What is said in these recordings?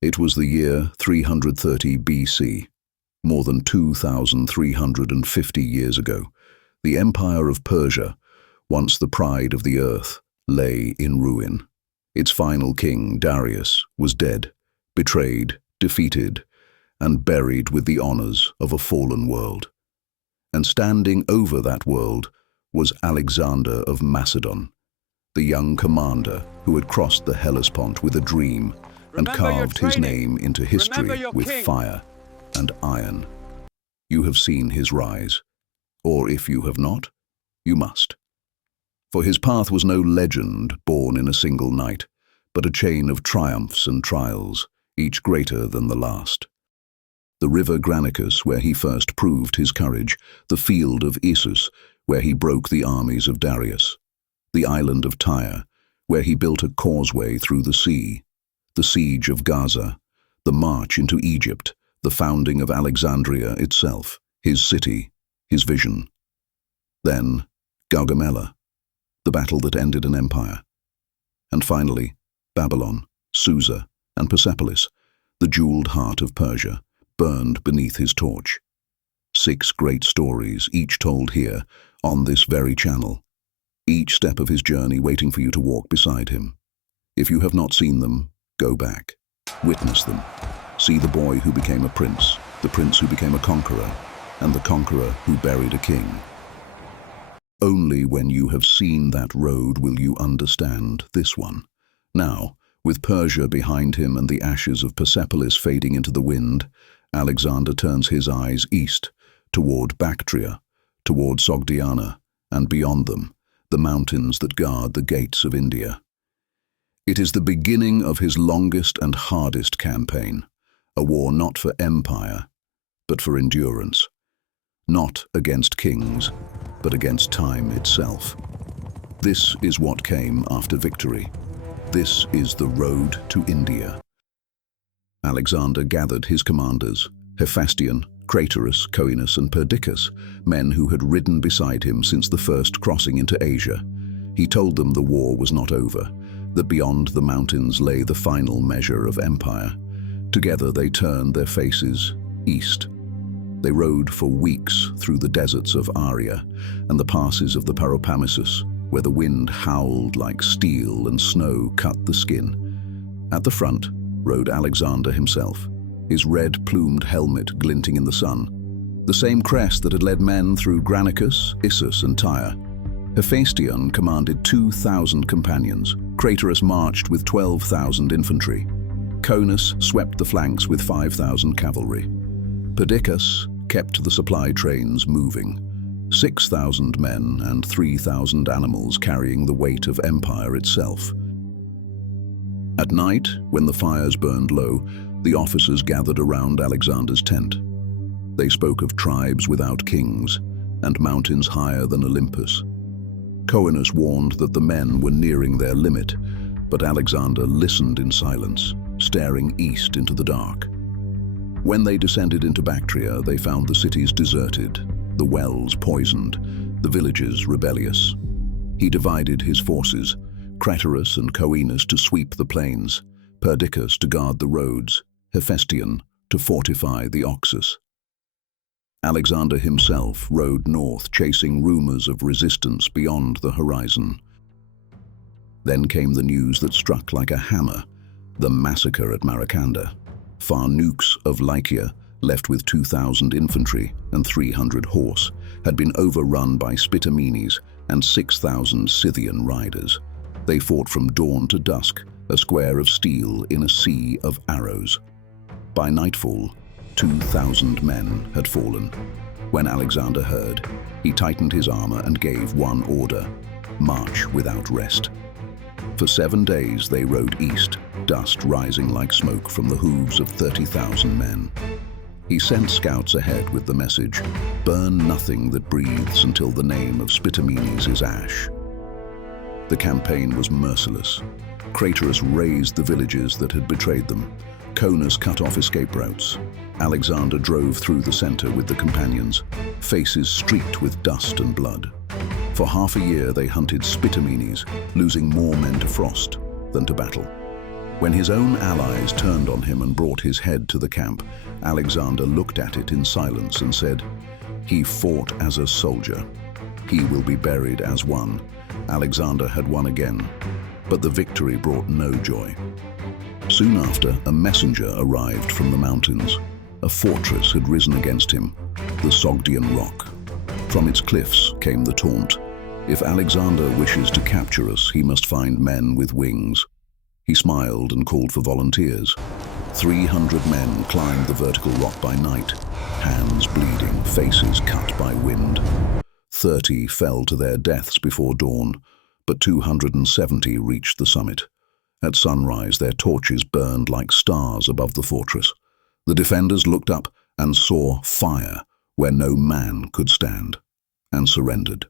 It was the year 330 BC, more than 2,350 years ago. The empire of Persia, once the pride of the earth, lay in ruin. Its final king, Darius, was dead, betrayed, defeated, and buried with the honors of a fallen world. And standing over that world was Alexander of Macedon, the young commander who had crossed the Hellespont with a dream and carved his name into history with fire and iron. You have seen his rise, or if you have not, you must. For his path was no legend born in a single night, but a chain of triumphs and trials, each greater than the last. The river Granicus, where he first proved his courage, the field of Issus, where he broke the armies of Darius, the island of Tyre, where he built a causeway through the sea, the siege of Gaza, the march into Egypt, the founding of Alexandria itself, his city, his vision. Then Gaugamela, the battle that ended an empire. And finally, Babylon, Susa, and Persepolis, the jeweled heart of Persia, burned beneath his torch. 6 great stories, each told here, on this very channel. Each step of his journey waiting for you to walk beside him. If you have not seen them, go back. Witness them. See the boy who became a prince, the prince who became a conqueror, and the conqueror who buried a king. Only when you have seen that road will you understand this one. Now, with Persia behind him and the ashes of Persepolis fading into the wind, Alexander turns his eyes east, toward Bactria, toward Sogdiana, and beyond them, the mountains that guard the gates of India. It is the beginning of his longest and hardest campaign, a war not for empire, but for endurance. Not against kings, but against time itself. This is what came after victory. This is the road to India. Alexander gathered his commanders, Hephaestion, Craterus, Coenus, and Perdiccas, men who had ridden beside him since the first crossing into Asia. He told them the war was not over, that beyond the mountains lay the final measure of empire. Together they turned their faces east. They rode for weeks through the deserts of Aria and the passes of the Paropamisus, where the wind howled like steel and snow cut the skin. At the front rode Alexander himself, his red-plumed helmet glinting in the sun, the same crest that had led men through Granicus, Issus, and Tyre. Hephaestion commanded 2,000 companions. Craterus marched with 12,000 infantry. Coenus swept the flanks with 5,000 cavalry. Perdiccas kept the supply trains moving, 6,000 men and 3,000 animals carrying the weight of empire itself. At night, when the fires burned low, the officers gathered around Alexander's tent. They spoke of tribes without kings and mountains higher than Olympus. Coenus warned that the men were nearing their limit, but Alexander listened in silence, staring east into the dark. When they descended into Bactria, they found the cities deserted, the wells poisoned, the villages rebellious. He divided his forces, Craterus and Coenus to sweep the plains, Perdiccas to guard the roads, Hephaestion to fortify the Oxus. Alexander himself rode north, chasing rumors of resistance beyond the horizon. Then came the news that struck like a hammer, the massacre at Maracanda. Farnukes of Lycia, left with 2,000 infantry and 300 horse, had been overrun by Spitamenes and 6,000 Scythian riders. They fought from dawn to dusk, a square of steel in a sea of arrows. By nightfall, 2,000 men had fallen. When Alexander heard, he tightened his armor and gave one order: march without rest. For 7 days they rode east, dust rising like smoke from the hooves of 30,000 men. He sent scouts ahead with the message, burn nothing that breathes until the name of Spitamenes is ash. The campaign was merciless. Craterus razed the villages that had betrayed them. Coenus cut off escape routes. Alexander drove through the center with the companions, faces streaked with dust and blood. For half a year they hunted Spitamenes, losing more men to frost than to battle. When his own allies turned on him and brought his head to the camp, Alexander looked at it in silence and said, "He fought as a soldier. He will be buried as one." Alexander had won again, but the victory brought no joy. Soon after, a messenger arrived from the mountains. A fortress had risen against him, the Sogdian Rock. From its cliffs came the taunt, "If Alexander wishes to capture us, he must find men with wings." He smiled and called for volunteers. 300 men climbed the vertical rock by night, hands bleeding, faces cut by wind. 30 fell to their deaths before dawn, but 270 reached the summit. At sunrise, their torches burned like stars above the fortress. The defenders looked up and saw fire where no man could stand, and surrendered.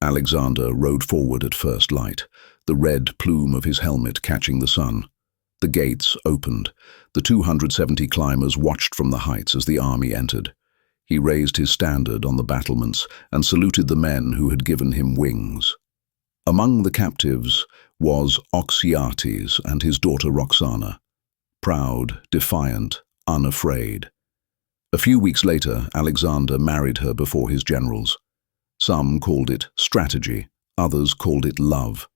Alexander rode forward at first light, the red plume of his helmet catching the sun. The gates opened. The 270 climbers watched from the heights as the army entered. He raised his standard on the battlements and saluted the men who had given him wings. Among the captives was Hydaspes and his daughter Roxana, proud, defiant, unafraid. A few weeks later, Alexander married her before his generals. Some called it strategy, others called it love,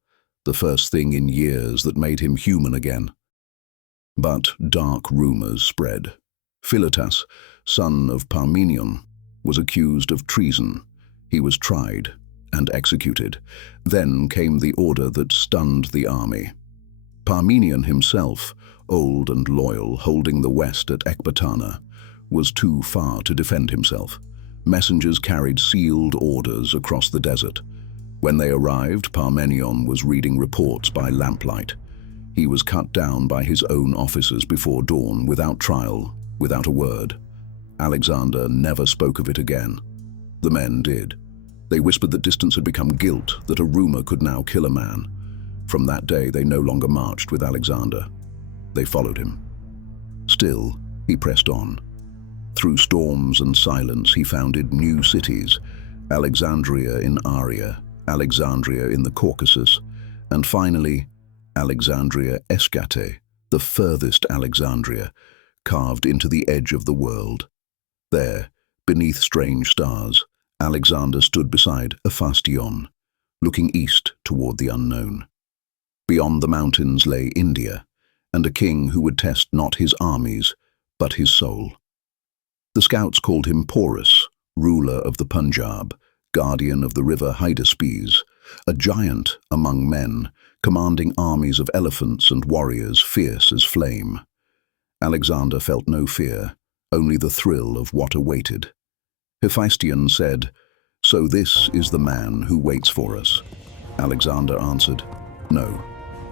the first thing in years that made him human again. But dark rumors spread. Philotas, son of Parmenion, was accused of treason. He was tried and executed. Then came the order that stunned the army. Parmenion himself, old and loyal, holding the west at Ecbatana, was too far to defend himself. Messengers carried sealed orders across the desert. When they arrived, Parmenion was reading reports by lamplight. He was cut down by his own officers before dawn, without trial, without a word. Alexander never spoke of it again. The men did. They whispered that distance had become guilt, that a rumor could now kill a man. From that day, they no longer marched with Alexander. They followed him. Still, he pressed on. Through storms and silence, he founded new cities: Alexandria in Aria, Alexandria in the Caucasus, and finally, Alexandria Escate, the furthest Alexandria, carved into the edge of the world. There, beneath strange stars, Alexander stood beside a bastion, looking east toward the unknown. Beyond the mountains lay India, and a king who would test not his armies, but his soul. The scouts called him Porus, ruler of the Punjab, guardian of the river Hydaspes, a giant among men, commanding armies of elephants and warriors fierce as flame. Alexander felt no fear, only the thrill of what awaited. Hephaestion said, "So this is the man who waits for us." Alexander answered, "No,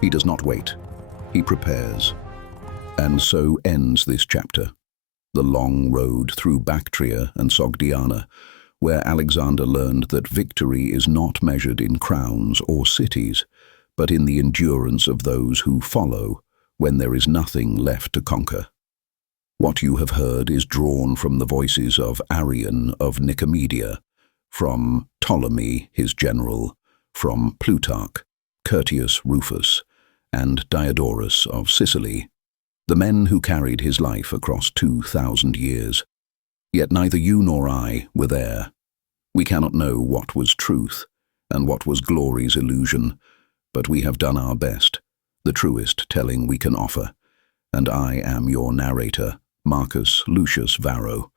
he does not wait. He prepares." And so ends this chapter, the long road through Bactria and Sogdiana, where Alexander learned that victory is not measured in crowns or cities, but in the endurance of those who follow when there is nothing left to conquer. What you have heard is drawn from the voices of Arrian of Nicomedia, from Ptolemy, his general, from Plutarch, Curtius Rufus, and Diodorus of Sicily, the men who carried his life across 2,000 years. Yet neither you nor I were there. We cannot know what was truth and what was glory's illusion, but we have done our best, the truest telling we can offer. And I am your narrator, Marcus Lucius Varro.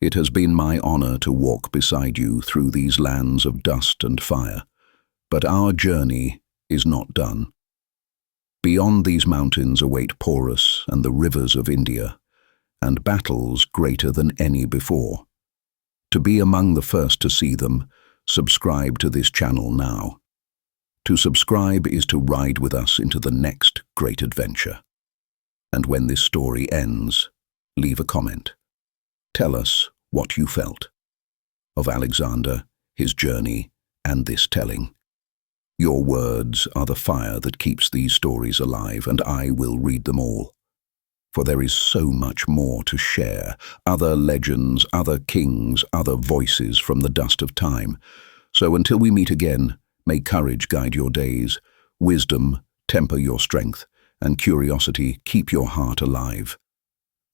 It has been my honor to walk beside you through these lands of dust and fire, but our journey is not done. Beyond these mountains await Porus and the rivers of India, and battles greater than any before. To be among the first to see them, subscribe to this channel now. To subscribe is to ride with us into the next great adventure. And when this story ends, leave a comment. Tell us what you felt of Alexander, his journey, and this telling. Your words are the fire that keeps these stories alive, and I will read them all. For there is so much more to share, other legends, other kings, other voices from the dust of time. So until we meet again, may courage guide your days, wisdom temper your strength, and curiosity keep your heart alive.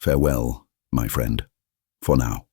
Farewell, my friend, for now.